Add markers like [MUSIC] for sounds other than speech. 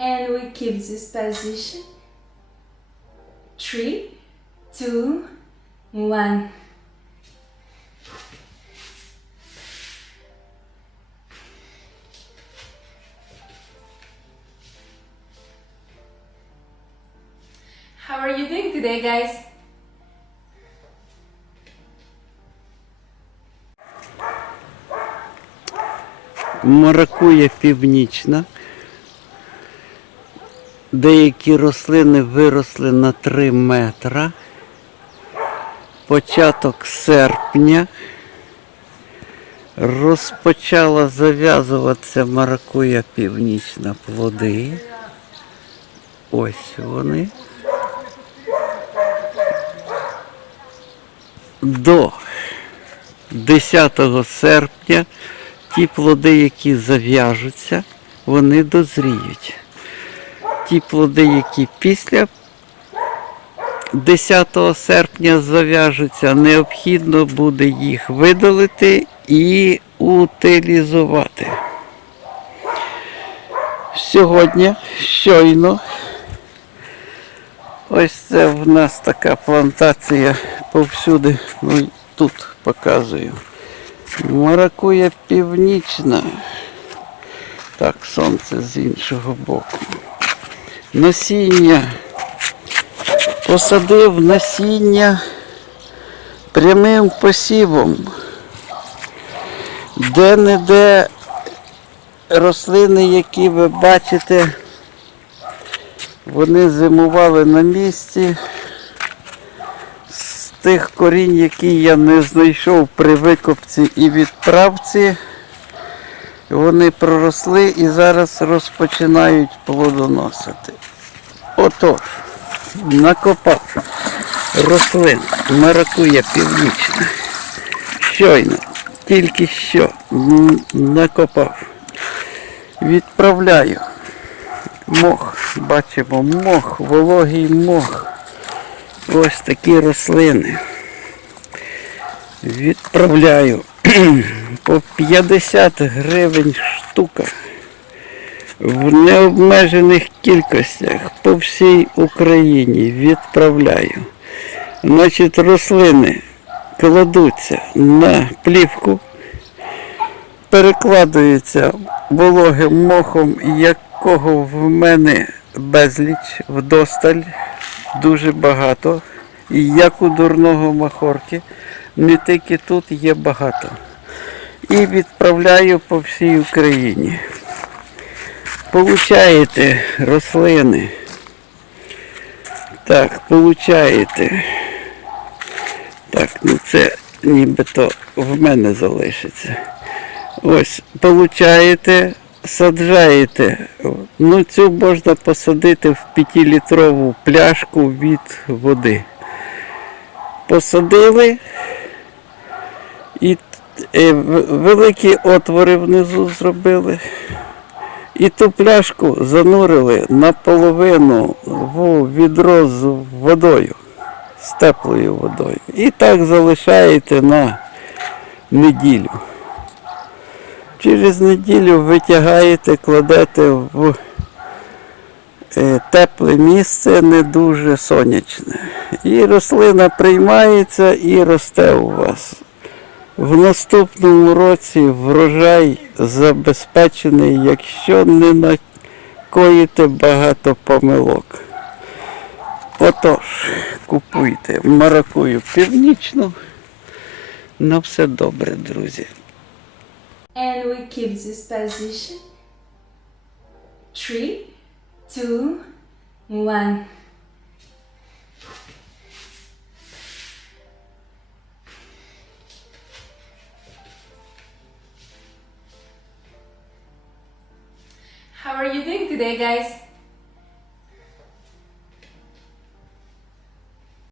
And we keep this position. Three, two, one. How are you doing today, guys? Маракуя північна. Деякі рослини виросли на 3 метра. Початок серпня. Розпочала зав'язуватися маракуя північна плоди. Ось вони. До 10 серпня ті плоди, які зав'яжуться, вони дозріють. Ті плоди, які після 10 серпня зав'яжуться, необхідно буде їх видалити і утилізувати. Сьогодні щойно ось це в нас така плантація повсюди. Ну, тут показую. Маракуя північна. Так, сонце з іншого боку. Насіння. Посадив насіння прямим посівом. Де-не-де рослини, які ви бачите, вони зимували на місці з тих корінь, які я не знайшов при викопці і відправці, вони проросли і зараз розпочинають плодоносити. Отож, накопав рослин маракуя північна. Щойно, тільки що накопав. Відправляю мох. Бачимо мох, вологий мох. Ось такі рослини. Відправляю [CLEARS THROAT] по 50 гривень штука в необмежених кількостях по всій Україні відправляю. Значить, рослини кладуться на плівку, перекладаються вологим мохом, якого в мене безліч вдосталь, дуже багато. Як у дурного махорки, не тільки тут є багато. І відправляю по всій Україні. Получаєте рослини. Так, получаєте. Так, ну це нібито в мене залишиться. Ось, получаєте, саджаєте. Ну, цю можна посадити в 5-літрову пляшку від води. Посадили і е, великі отвори внизу зробили. І ту пляшку занурили наполовину в відро з водою, з теплою водою. І так залишаєте на неділю. Через неділю витягаєте, кладете в тепле місце, не дуже сонячне. І рослина приймається і росте у вас. В наступному році врожай забезпечений, якщо не накоїте багато помилок. Отож, купуйте маракую північну. На все добре, друзі. And we keep this position. Three, two, one. How are you doing today, guys?